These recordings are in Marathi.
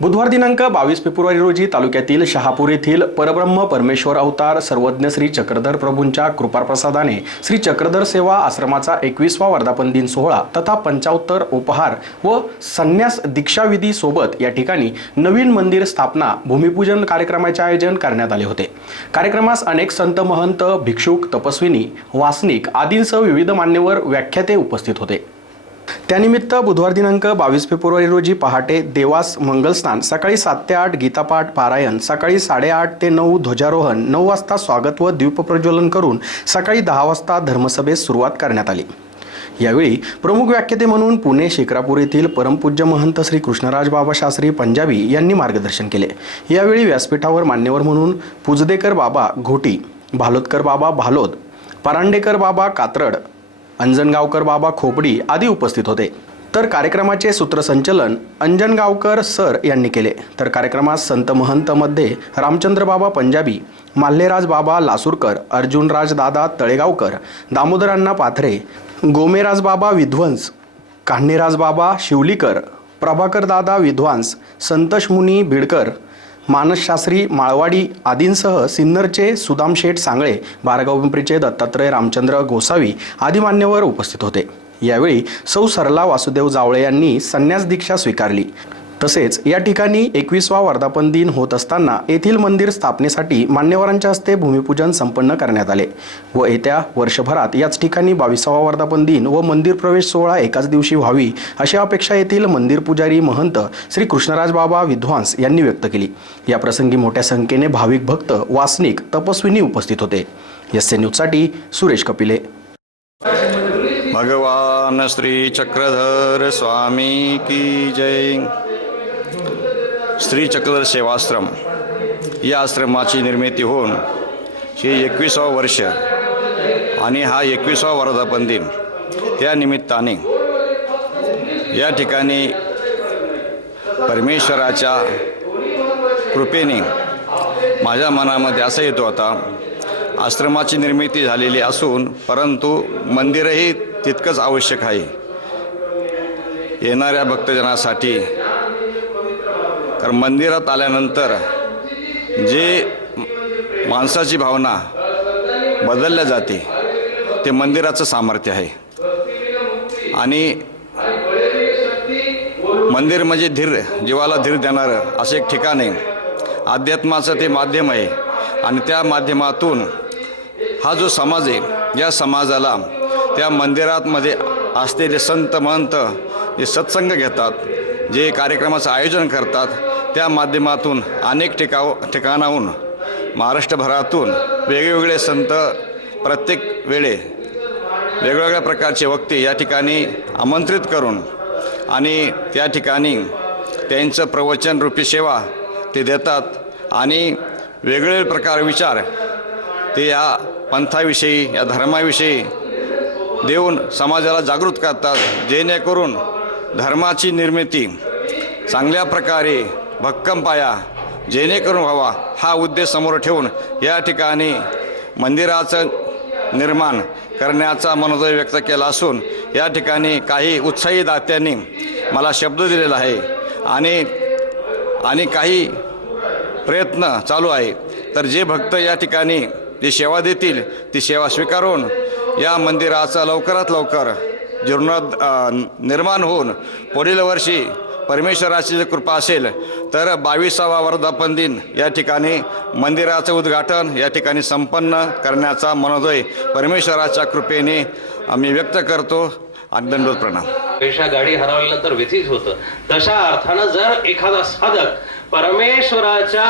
बुधवार दिनांक बावीस फेब्रुवारी रोजी तालुक्यातील शहापूर येथील परब्रह्म परमेश्वर अवतार सर्वज्ञ श्री चक्रधर प्रभूंच्या कृपाप्रसादाने श्री चक्रधर सेवा आश्रमाचा एकवीसवा वर्धापन दिन सोहळा तथा पंचाहत्तर उपहार व संन्यास दीक्षाविधी सोबत या ठिकाणी नवीन मंदिर स्थापना भूमिपूजन कार्यक्रमाचे आयोजन करण्यात आले होते. कार्यक्रमास अनेक संत महंत भिक्षुक तपस्विनी वासनिक आदींसह विविध मान्यवर व्याख्याते उपस्थित होते. त्यानिमित्त बुधवार दिनांक बावीस फेब्रुवारी रोजी पहाटे देवास मंगलस्नान सकाळी सात ते आठ गीतापाठ पारायण सकाळी साडेआठ ते नऊ ध्वजारोहण नऊ वाजता स्वागत व द्वीपप्रज्वलन करून सकाळी दहा वाजता धर्मसभेस सुरुवात करण्यात आली. यावेळी प्रमुख व्याख्याते म्हणून पुणे शिक्रापूर येथील परमपूज्य महंत श्री कृष्णराज बाबा शास्त्री पंजाबी यांनी मार्गदर्शन केले. यावेळी व्यासपीठावर मान्यवर म्हणून पुजदेकर बाबा घोटी भालोदकर बाबा भालोद परांडेकर बाबा कात्रड अंजनगावकर बाबा खोपडी आदी उपस्थित होते. तर कार्यक्रमाचे सूत्रसंचलन अंजनगावकर सर यांनी केले. तर कार्यक्रमात संत महंतमध्ये रामचंद्र बाबा पंजाबी माल्हेराज बाबा लासूरकर अर्जुनराज दादा तळेगावकर दामोदरांना पाथरे गोमेराज बाबा विध्वंस कान्हेराज बाबा शिवलीकर प्रभाकर दादा विद्वांस संतोष मुनी बिडकर मानसशास्त्री माळवाडी आदींसह सिन्नरचे सुदाम शेठ सांगळे बारगाव पिंपरीचे दत्तात्रय रामचंद्र गोसावी आदी मान्यवर उपस्थित होते. यावेळी सौ सरला वासुदेव जावळे यांनी संन्यास दीक्षा स्वीकारली. तसेच या ठिकाणी एकवीसवा वर्धापन दिन होत असताना येथील मंदिर स्थापनेसाठी मान्यवरांच्या हस्ते भूमिपूजन संपन्न करण्यात आले व येत्या वर्षभरात याच ठिकाणी बावीसावा वर्धापन दिन व मंदिर प्रवेश सोहळा एकाच दिवशी व्हावी अशी अपेक्षा येथील मंदिर पुजारी महंत श्री कृष्णराज बाबा विद्वांस यांनी व्यक्त केली. या प्रसंगी मोठ्या संख्येने भाविक भक्त वासनिक तपस्विनी उपस्थित होते. एस न्यूजसाठी सुरेश कपिले. भगवान श्री चक्रधर स्वामी की जय. श्री चक्रधर सेवाश्रम. या आश्रमाची निर्मिती होऊन हे एकविसावं वर्ष आणि हा एकविसावा वर्धापन दिन त्या निमित्ताने या ठिकाणी परमेश्वराच्या कृपेने माझ्या मनामध्ये असं येतो आता आश्रमाची निर्मिती झालेली असून परंतु मंदिरही तितकंच आवश्यक आहे. येणाऱ्या भक्तजनासाठी कारण मंदिरात आल्यानंतर जे माणसाची भावना बदलल्या जाते ते मंदिराचं सामर्थ्य आहे. आणि मंदिर म्हणजे धीर जीवाला धीर देणारं असं एक ठिकाण आहे. अध्यात्माचं ते माध्यम आहे. आणि त्या माध्यमातून हा जो समाज आहे या समाजाला त्या मंदिरातमध्ये असलेले संत महंत जे सत्संग घेतात जे कार्यक्रमाचं आयोजन करतात त्या माध्यमातून अनेक ठिकाव ठिकाणाहून महाराष्ट्रभरातून वेगवेगळे संत प्रत्येक वेळे वेगवेगळ्या प्रकारचे वक्ते या ठिकाणी आमंत्रित करून आणि त्या ठिकाणी त्यांचं प्रवचनरूपी सेवा ते देतात आणि वेगळे प्रकार विचार ते या पंथाविषयी या धर्माविषयी देऊन समाजाला जागृत करतात. जेणेकरून धर्माची निर्मिती चांगल्या प्रकारे भक्कम पाया. जेणेकरून व्हावा हा उद्देश समोर ठेवून या ठिकाणी मंदिराचं निर्माण करण्याचा मनोदय व्यक्त केला असून या ठिकाणी काही उत्साही दात्यांनी मला शब्द दिलेला आहे आणि आणि काही प्रयत्न चालू आहे. तर जे भक्त या ठिकाणी जी सेवा देतील ती सेवा स्वीकारून या मंदिराचा लवकरात लवकर जीर्ण निर्माण होऊन पुढील वर्षी परमेश्वराची जर कृपा असेल तर बावीसावा वर्धापन दिन या ठिकाणी मंदिराचं उद्घाटन या ठिकाणी संपन्न करण्याचा मनोदय परमेश्वराच्या कृपेने आम्ही व्यक्त करतो. आणि दंडोत प्रणाम. पेशा गाडी हरवल्यानंतर व्यथित होतं. तशा अर्थानं जर एखादा साधक परमेश्वराच्या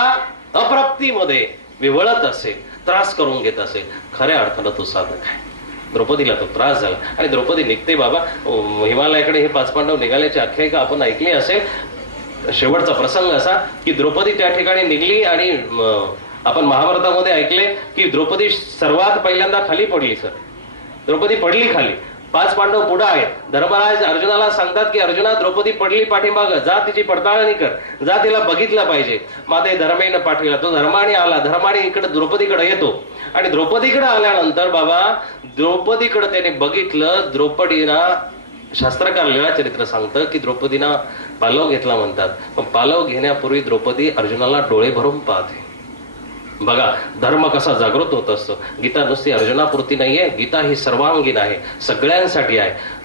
अप्राप्तीमध्ये विवळत असेल त्रास करून घेत असेल खऱ्या अर्थानं तो साधक आहे. द्रौपदीला तो त्रास झाला. आणि द्रौपदी निघते बाबा हिमालयाकडे हे पाच पांडव निघाल्याची आख्यायिका आपण ऐकली असेल. शेवटचा प्रसंग असा की द्रौपदी त्या ठिकाणी निघली आणि आपण महाभारतामध्ये ऐकले की द्रौपदी सर्वात पहिल्यांदा खाली पडली सर. द्रौपदी पडली खाली. पाच पांडव पुढे आहेत. धर्मराज अर्जुनाला सांगतात की अर्जुना द्रौपदी पडली पाठीमाग. जा तिची पडताळणी कर. जा तिला बघितलं पाहिजे. माते धर्मेनं पाठविला. तो धर्माने आला. धर्माने इकडे द्रौपदीकडे येतो. आणि द्रौपदीकडे आल्यानंतर बाबा द्रौपदीकडे त्याने बघितलं द्रौपदीना शास्त्रकार लिळा चरित्र सांगतं की द्रौपदीना पालव घेतला म्हणतात. पण पालव घेण्यापूर्वी द्रौपदी अर्जुनाला डोळे भरून पाहते. बघा धर्म कसा जागृत होत असतो. गीता नुसती अर्जुनापुरती नाहीये गीता ही सर्वांगीण आहे सगळ्यांसाठी आहे.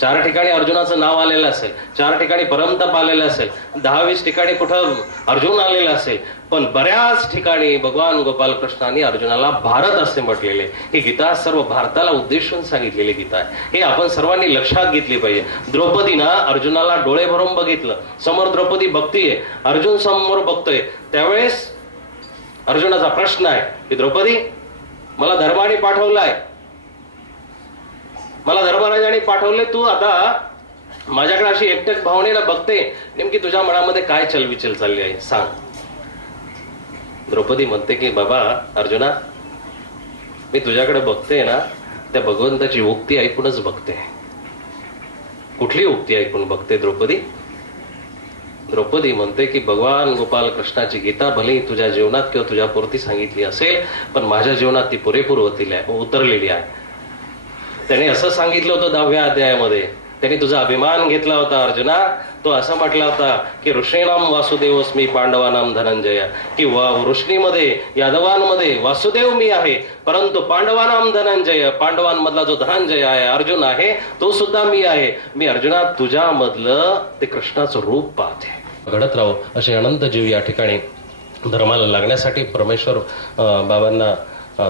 चार ठिकाणी अर्जुनाचं नाव आलेलं असेल चार ठिकाणी परमतप आलेलं असेल दहा वीस ठिकाणी कुठं अर्जुन आलेला असेल पण बऱ्याच ठिकाणी भगवान गोपालकृष्णांनी अर्जुनाला भारत असे म्हटलेले. ही गीता सर्व भारताला उद्देशून सांगितलेली गीता आहे. हे आपण सर्वांनी लक्षात घेतली पाहिजे. द्रौपदीनं अर्जुनाला डोळे भरून बघितलं. समोर द्रौपदी बघतीये अर्जुन समोर बघतोय. त्यावेळेस अर्जुनाचा प्रश्न आहे की द्रौपदी मला धर्माने पाठवलाय. मला धर्मराजाने पाठवले तू आता माझ्याकडे अशी एकटक भावनेला बघते. नेमकी तुझ्या मनामध्ये काय चलविचल चालली आहे सांग. द्रौपदी म्हणते की बाबा अर्जुना मी तुझ्याकडे बघते ना त्या भगवंताची उक्ती ऐकूनच बघते. कुठली उक्ती ऐकून बघते द्रौपदी? द्रौपदी म्हणते की भगवान गोपाल कृष्णाची गीता भले तुझ्या जीवनात किंवा तुझ्या पुरती सांगितली असेल पण माझ्या जीवनात ती पुरेपूर होतील आहे उतरलेली आहे. त्याने असं सांगितलं होतं दहाव्या अध्यायामध्ये. त्याने तुझा अभिमान घेतला होता अर्जुना. तो असं म्हटला होता की ऋषीणाम वासुदेवस्मी पांडवानाम धनंजय. की वा यादवांमध्ये वासुदेव मी आहे परंतु पांडवानाम धनंजय पांडवांमधला जो धनंजय आहे अर्जुन आहे तो सुद्धा मी आहे. मी अर्जुना तुझ्यामधलं ते कृष्णाचं रूप पाहते. घडत राहो असे अनंत जीव या ठिकाणी धर्माला लागण्यासाठी परमेश्वर बाबांना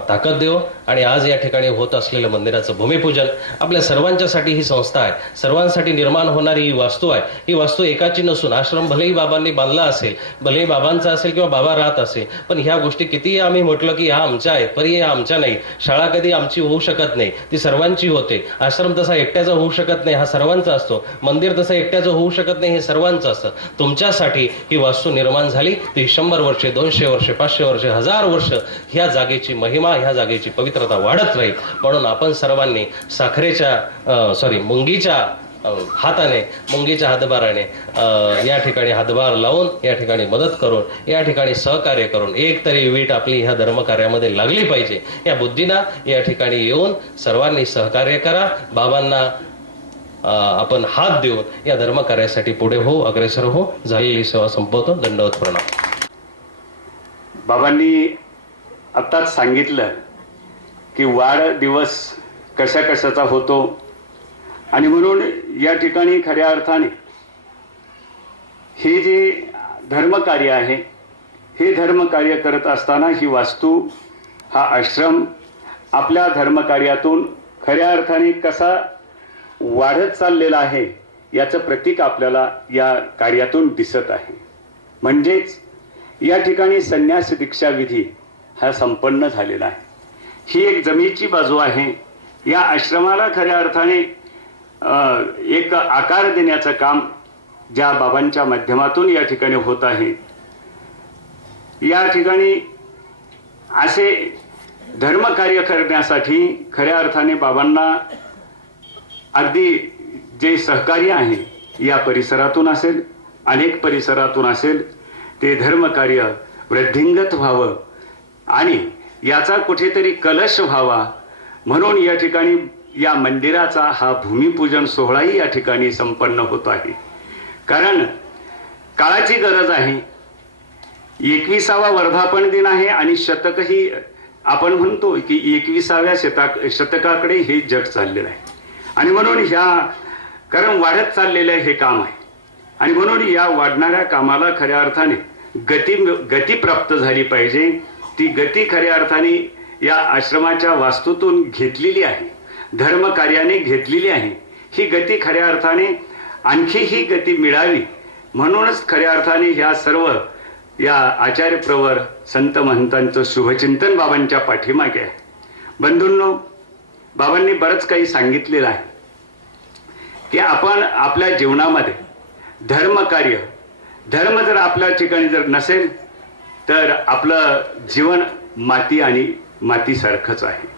ताकद देव. आणि आज या ठिकाणी होत असलेलं मंदिराचं भूमिपूजन आपल्या सर्वांच्यासाठी ही संस्था आहे. सर्वांसाठी निर्माण होणारी ही वास्तू आहे. ही वास्तू एकाची नसून आश्रम भलेही बाबांनी बांधला असेल भलेही बाबांचा असेल किंवा बाबा राहत असेल पण ह्या गोष्टी कितीही आम्ही म्हटलं की ह्या आमच्या आहेत परी ह्या आमच्या नाही शाळा कधी आमची होऊ शकत नाही ती सर्वांची होते. आश्रम तसा एकट्याचा होऊ शकत नाही हा सर्वांचा असतो. मंदिर तसं एकट्याचं होऊ शकत नाही हे सर्वांचं असतं. तुमच्यासाठी ही वास्तू निर्माण झाली. ती शंभर वर्षे दोनशे वर्षे पाचशे वर्षे हजार वर्ष ह्या जागेची महिमा ह्या जागेची पवित्र पवित्रता वाढत राहील म्हणून आपण सर्वांनी साखरेच्या सॉरी मुंगीच्या हाताने मुंगीच्या हातभाराने या ठिकाणी हातभार लावून या ठिकाणी मदत करून या ठिकाणी सहकार्य करून एक तरी वीट आपली ह्या धर्मकार्यामध्ये लागली पाहिजे. या बुद्धीना या ठिकाणी येऊन सर्वांनी सहकार्य करा. बाबांना आपण हात देऊन या धर्मकार्यासाठी पुढे हो अग्रेसर हो. झालेली सेवा संपवतो. दंडवत प्रणाम. बाबांनी आत्ताच सांगितलं की वाढ दिवस कशा कशाचा होतो? आणि म्हणून या ठिकाणी खऱ्या अर्थाने हे जे धर्मकार्य आहे हे धर्मकार्य करत असताना ही वास्तू हा आश्रम आपल्या धर्मकार्यातून खऱ्या अर्थाने कसा वाढत चाललेला आहे याचं प्रतीक आपल्याला या कार्यातून दिसत आहे. म्हणजेच या ठिकाणी संन्यास दीक्षा विधी हा संपन्न झालेला आहे. ही एक जमीची बाजू आहे. या आश्रमाला खऱ्या अर्थाने एक आकार देण्याचं काम ज्या बाबांच्या माध्यमातून या ठिकाणी होत आहे. या ठिकाणी असे धर्मकार्य करण्यासाठी खऱ्या अर्थाने बाबांना अगदी जे सहकार्य आहे या परिसरातून असेल अनेक परिसरातून असेल ते धर्मकार्य वृद्धिंगत व्हावं आणि याचा कुठेतरी कलश व्हावा. म्हणून या ठिकाणी या मंदिराचा हा भूमिपूजन सोहळाही या ठिकाणी संपन्न होत आहे. कारण काळाची गरज आहे. एकविसावा वर्धापन दिन आहे आणि शतकही आपण म्हणतो की एकविसाव्या शतक शतकाकडे हे जग चाललेलं आहे. आणि म्हणून ह्या कारण वाढत चाललेलं हे काम आहे. आणि म्हणून या वाढणाऱ्या कामाला खऱ्या अर्थाने गती गती प्राप्त झाली पाहिजे. ती गती खऱ्या अर्थाने या आश्रमाच्या वास्तूतून घेतलेली आहे. धर्मकार्याने घेतलेली आहे. ही गती खऱ्या अर्थाने आणखी ही गती मिळावी म्हणूनच खऱ्या अर्थाने ह्या सर्व या आचार्य प्रवर संत महंतांचं शुभचिंतन बाबांच्या पाठीमागे आहे. बंधूंनो बाबांनी बरंच काही सांगितलेलं आहे की आपण आपल्या जीवनामध्ये धर्मकार्य धर्म जर आपल्या ठिकाणी जर नसेल तर आपलं जीवन माती आणि मातीसारखंच आहे.